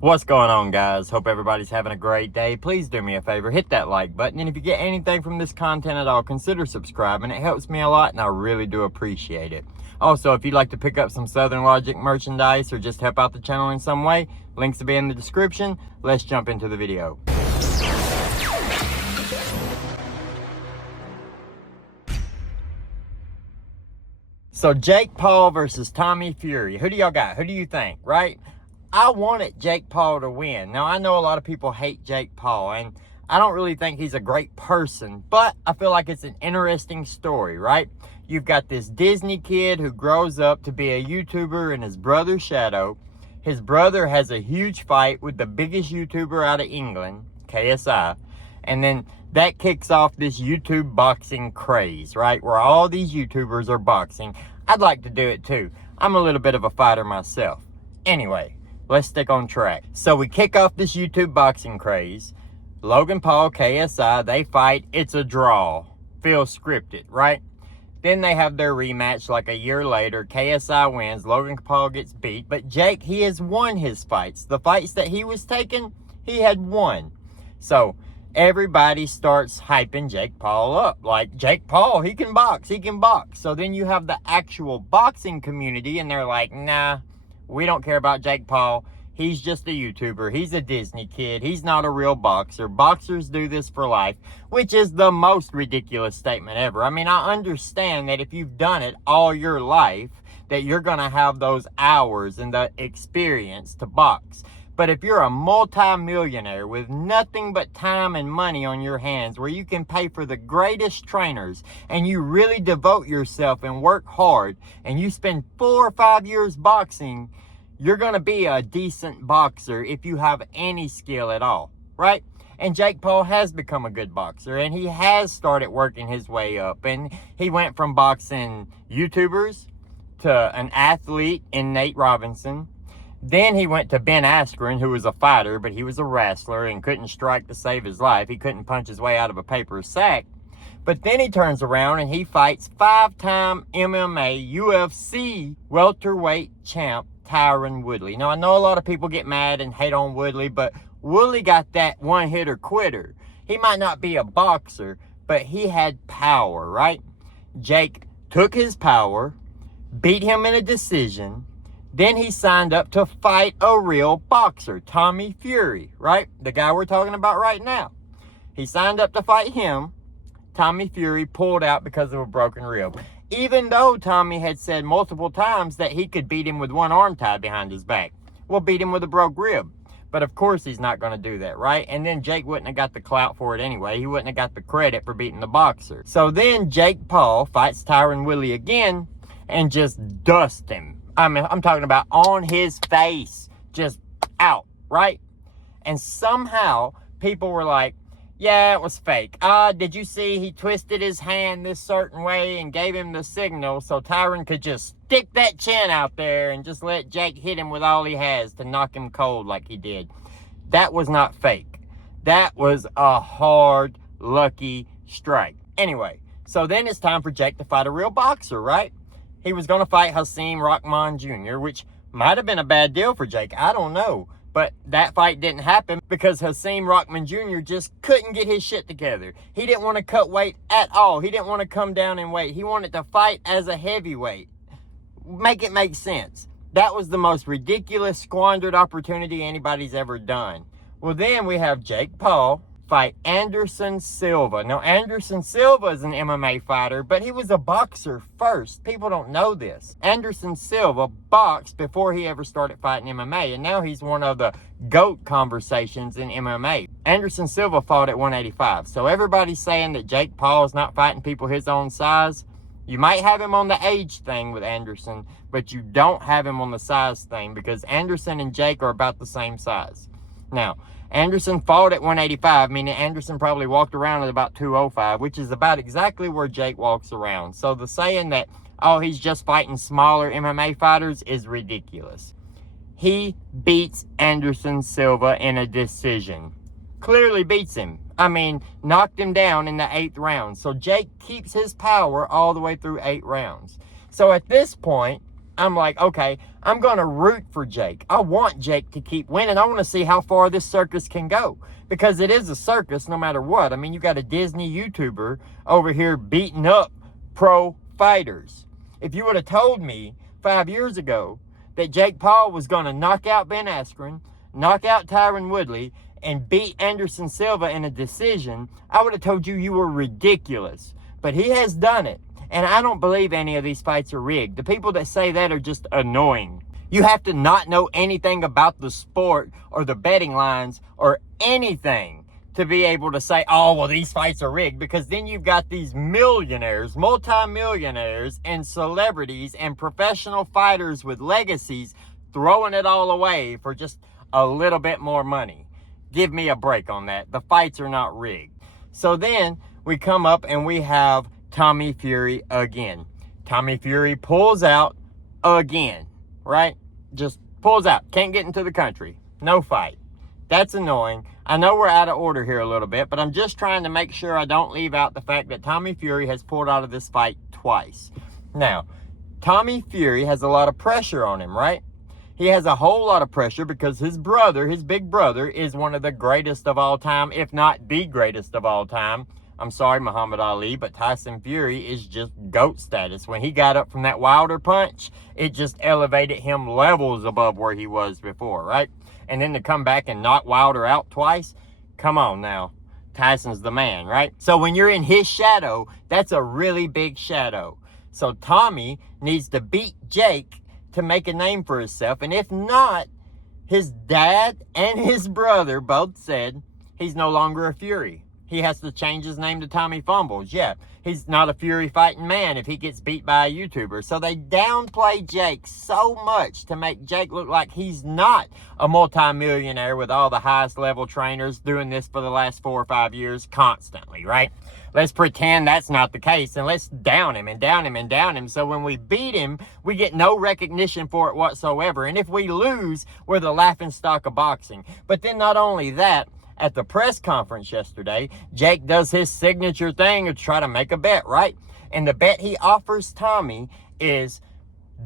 What's going on, guys? Hope everybody's having a great day. Please do me a favor, hit that like button, and if you get anything from this content at all, consider subscribing. It helps me a lot and I really do appreciate it. Also, if you'd like to pick up some SouthernLogic merchandise or just help out the channel in some way, links will be in the description. Let's jump into the video. So Jake Paul versus Tommy Fury. Who do y'all got? Who do you think, right? I wanted Jake Paul to win. Now, I know a lot of people hate Jake Paul, and I don't really think he's a great person, but I feel like it's an interesting story, right? You've got this Disney kid who grows up to be a YouTuber in his brother's shadow. His brother has a huge fight with the biggest YouTuber out of England, KSI, and then that kicks off this YouTube boxing craze, right? Where all these YouTubers are boxing. I'd like to do it too. I'm a little bit of a fighter myself. Anyway, let's stick on track. So we kick off this YouTube boxing craze. Logan Paul, KSI, they fight. It's a draw. Feels scripted, right? Then they have their rematch like a year later. KSI wins. Logan Paul gets beat. But Jake, he has won his fights. The fights that he was taking, he had won. So everybody starts hyping Jake Paul up. Like, Jake Paul, he can box. He can box. So then you have the actual boxing community, and they're like, nah, we don't care about Jake Paul. He's just a YouTuber. He's a Disney kid. He's not a real boxer. Boxers do this for life, which is the most ridiculous statement ever. I mean, I understand that if you've done it all your life, that you're going to have those hours and the experience to box. But if you're a multi-millionaire with nothing but time and money on your hands, where you can pay for the greatest trainers, and you really devote yourself and work hard, and you spend 4 or 5 years boxing, you're going to be a decent boxer if you have any skill at all, right? And Jake Paul has become a good boxer, and he has started working his way up, and he went from boxing YouTubers to an athlete in Nate Robinson. Then he went to Ben Askren, who was a fighter, but he was a wrestler and couldn't strike to save his life. He couldn't punch his way out of a paper sack. But then he turns around and he fights 5-time MMA UFC welterweight champ Tyron Woodley. Now, I know a lot of people get mad and hate on Woodley, but Woodley got that one-hitter quitter. He might not be a boxer, but he had power, right? Jake took his power, beat him in a decision. Then he signed up to fight a real boxer, Tommy Fury, right? The guy we're talking about right now. He signed up to fight him. Tommy Fury pulled out because of a broken rib. Even though Tommy had said multiple times that he could beat him with one arm tied behind his back. Well, beat him with a broke rib. But of course he's not going to do that, right? And then Jake wouldn't have got the clout for it anyway. He wouldn't have got the credit for beating the boxer. So then Jake Paul fights Tyron Woodley again and just dusts him. I mean, I'm talking about on his face, just out, right? And somehow people were like, yeah, it was fake. Did you see he twisted his hand this certain way and gave him the signal so Tyron could just stick that chin out there and just let Jake hit him with all he has to knock him cold like he did? That was not fake. That was a hard, lucky strike. Anyway, so then it's time for Jake to fight a real boxer, right? He was going to fight Hasim Rahman Jr., which might have been a bad deal for Jake. I don't know. But that fight didn't happen because Hasim Rahman Jr. just couldn't get his shit together. He didn't want to cut weight at all. He didn't want to come down in weight. He wanted to fight as a heavyweight. Make it make sense. That was the most ridiculous, squandered opportunity anybody's ever done. Well, then we have Jake Paul fight Anderson Silva. Now, Anderson Silva is an MMA fighter, but he was a boxer first. People don't know this. Anderson Silva boxed before he ever started fighting MMA, and now he's one of the GOAT conversations in MMA. Anderson Silva fought at 185, so everybody's saying that Jake Paul is not fighting people his own size. You might have him on the age thing with Anderson, but you don't have him on the size thing because Anderson and Jake are about the same size. Now, Anderson fought at 185, meaning Anderson probably walked around at about 205, which is about exactly where Jake walks around. So the saying that, oh, he's just fighting smaller MMA fighters is ridiculous. He beats Anderson Silva in a decision. Clearly beats him. I mean, knocked him down in the 8th round. So Jake keeps his power all the way through 8 rounds. So at this point, I'm like, okay, I'm going to root for Jake. I want Jake to keep winning. I want to see how far this circus can go, because it is a circus no matter what. I mean, you got a Disney YouTuber over here beating up pro fighters. If you would have told me 5 years ago that Jake Paul was going to knock out Ben Askren, knock out Tyron Woodley, and beat Anderson Silva in a decision, I would have told you you were ridiculous. But he has done it. And I don't believe any of these fights are rigged. The people that say that are just annoying. You have to not know anything about the sport or the betting lines or anything to be able to say, oh, well, these fights are rigged. Because then you've got these millionaires, multimillionaires, and celebrities and professional fighters with legacies throwing it all away for just a little bit more money. Give me a break on that. The fights are not rigged. So then we come up and we have Tommy Fury again. Tommy Fury pulls out again, right? Just pulls out. Can't get into the country. No fight. That's annoying. I know we're out of order here a little bit, but I'm just trying to make sure I don't leave out the fact that Tommy Fury has pulled out of this fight twice. Now, Tommy Fury has a lot of pressure on him, right? He has a whole lot of pressure because his brother, his big brother, is one of the greatest of all time, if not the greatest of all time. I'm sorry, Muhammad Ali, but Tyson Fury is just GOAT status. When he got up from that Wilder punch, it just elevated him levels above where he was before, right? And then to come back and knock Wilder out twice, come on now. Tyson's the man, right? So when you're in his shadow, that's a really big shadow. So Tommy needs to beat Jake to make a name for himself. And if not, his dad and his brother both said he's no longer a Fury. He has to change his name to Tommy Fumbles. Yeah, he's not a Fury fighting man if he gets beat by a YouTuber. So they downplay Jake so much to make Jake look like he's not a multimillionaire with all the highest level trainers doing this for the last 4 or 5 years constantly, right? Let's pretend that's not the case, and let's down him and down him and down him. So when we beat him, we get no recognition for it whatsoever. And if we lose, we're the laughingstock of boxing. But then not only that, at the press conference yesterday, Jake does his signature thing to try to make a bet, right? And the bet he offers Tommy is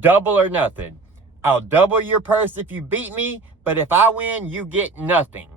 double or nothing. I'll double your purse if you beat me, but if I win, you get nothing.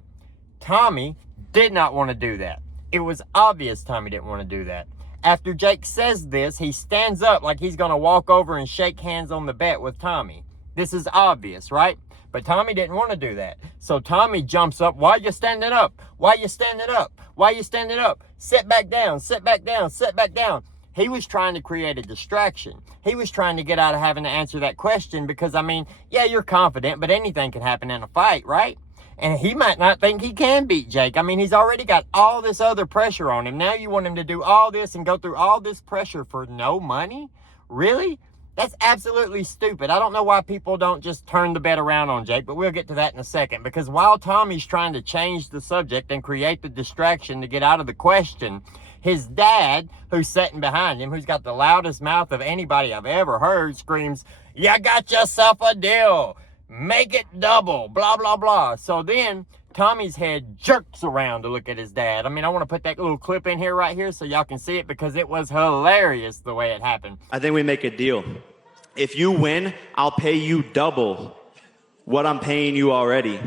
Tommy did not want to do that. It was obvious Tommy didn't want to do that. After Jake says this, he stands up like he's going to walk over and shake hands on the bet with Tommy. This is obvious, right? But Tommy didn't want to do that. So Tommy jumps up. Why are you standing up? Why are you standing up? Why are you standing up? Sit back down, sit back down, sit back down. He was trying to create a distraction. He was trying to get out of having to answer that question because, I mean, yeah, you're confident, but anything can happen in a fight, right? And he might not think he can beat Jake. I mean, he's already got all this other pressure on him. Now you want him to do all this and go through all this pressure for no money? Really? That's absolutely stupid. I don't know why people don't just turn the bet around on Jake, but we'll get to that in a second. Because while Tommy's trying to change the subject and create the distraction to get out of the question, his dad, who's sitting behind him, who's got the loudest mouth of anybody I've ever heard, screams, "You got yourself a deal. Make it double, blah, blah, blah." So then Tommy's head jerks around to look at his dad. I mean, I want to put that little clip in here right here so y'all can see it because it was hilarious the way it happened. I think we make a deal. If you win, I'll pay you double what I'm paying you already.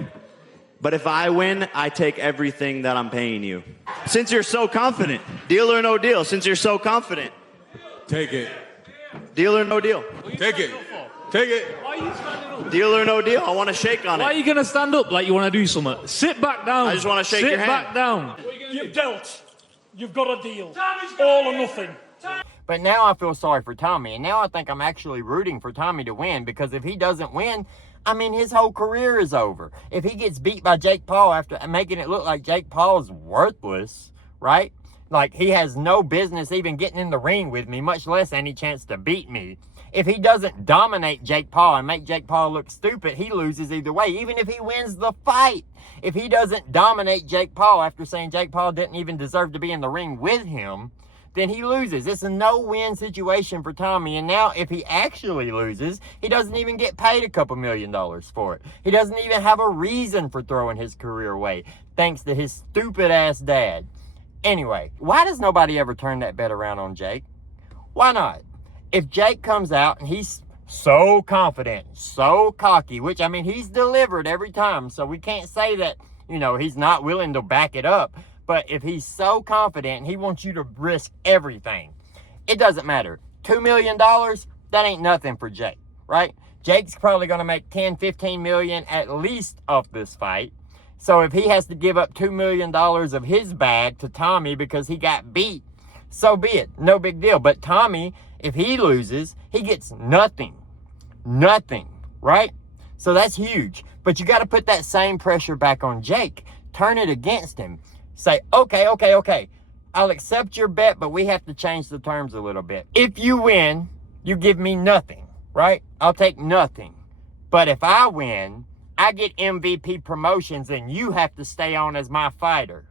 But if I win, I take everything that I'm paying you. Since you're so confident, deal or no deal, since you're so confident. Take it. Deal or no deal. Take it. Take it. Why are you standing up? Deal or no deal. I want to shake on Why are it. you going to stand up like you want to do something? Sit back down. I just want to shake your hand. Sit back down. You've dealt. You've got a deal. All or nothing. But now I feel sorry for Tommy, and now I think I'm actually rooting for Tommy to win, because if he doesn't win, I mean, his whole career is over. If he gets beat by Jake Paul after making it look like Jake Paul's worthless, right? Like, he has no business even getting in the ring with me, much less any chance to beat me. If he doesn't dominate Jake Paul and make Jake Paul look stupid, he loses either way, even if he wins the fight. If he doesn't dominate Jake Paul after saying Jake Paul didn't even deserve to be in the ring with him, then he loses. It's a no-win situation for Tommy. And now if he actually loses, he doesn't even get paid a couple $1 million for it. He doesn't even have a reason for throwing his career away, thanks to his stupid-ass dad. Anyway, why does nobody ever turn that bet around on Jake? Why not? If Jake comes out and he's so confident, so cocky, which, I mean, he's delivered every time, so we can't say that, you know, he's not willing to back it up. But if he's so confident, he wants you to risk everything. It doesn't matter. $2 million, that ain't nothing for Jake, right? Jake's probably going to make 10, 15 million at least off this fight. So if he has to give up $2 million of his bag to Tommy because he got beat, so be it. No big deal. But Tommy, if he loses, he gets nothing. Nothing, right? So that's huge. But you got to put that same pressure back on Jake. Turn it against him. Say, okay. I'll accept your bet, but we have to change the terms a little bit. If you win, you give me nothing, right? I'll take nothing. But if I win, I get MVP promotions and you have to stay on as my fighter.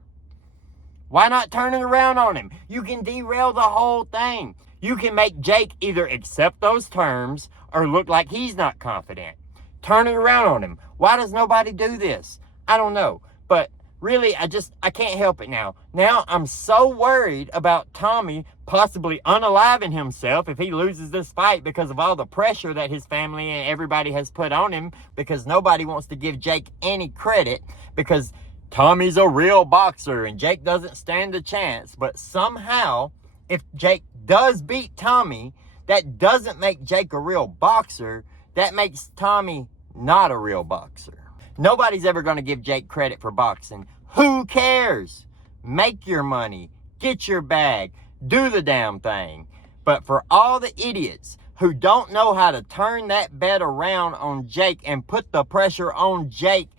Why not turn it around on him? You can derail the whole thing. You can make Jake either accept those terms or look like he's not confident. Turn it around on him. Why does nobody do this? I don't know. But really, I can't help it now. Now I'm so worried about Tommy possibly unaliving himself if he loses this fight because of all the pressure that his family and everybody has put on him, because nobody wants to give Jake any credit because Tommy's a real boxer and Jake doesn't stand a chance. But somehow, if Jake does beat Tommy, that doesn't make Jake a real boxer. That makes Tommy not a real boxer. Nobody's ever going to give Jake credit for boxing. Who cares? Make your money. Get your bag. Do the damn thing. But for all the idiots who don't know how to turn that bet around on Jake and put the pressure on Jake,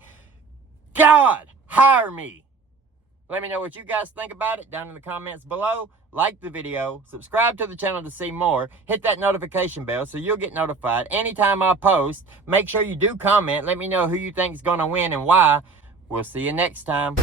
God, hire me. Let me know what you guys think about it down in the comments below. Like the video, subscribe to the channel to see more, hit that notification bell so you'll get notified anytime I post. Make sure you do comment. Let me know who you think is going to win and why. We'll see you next time.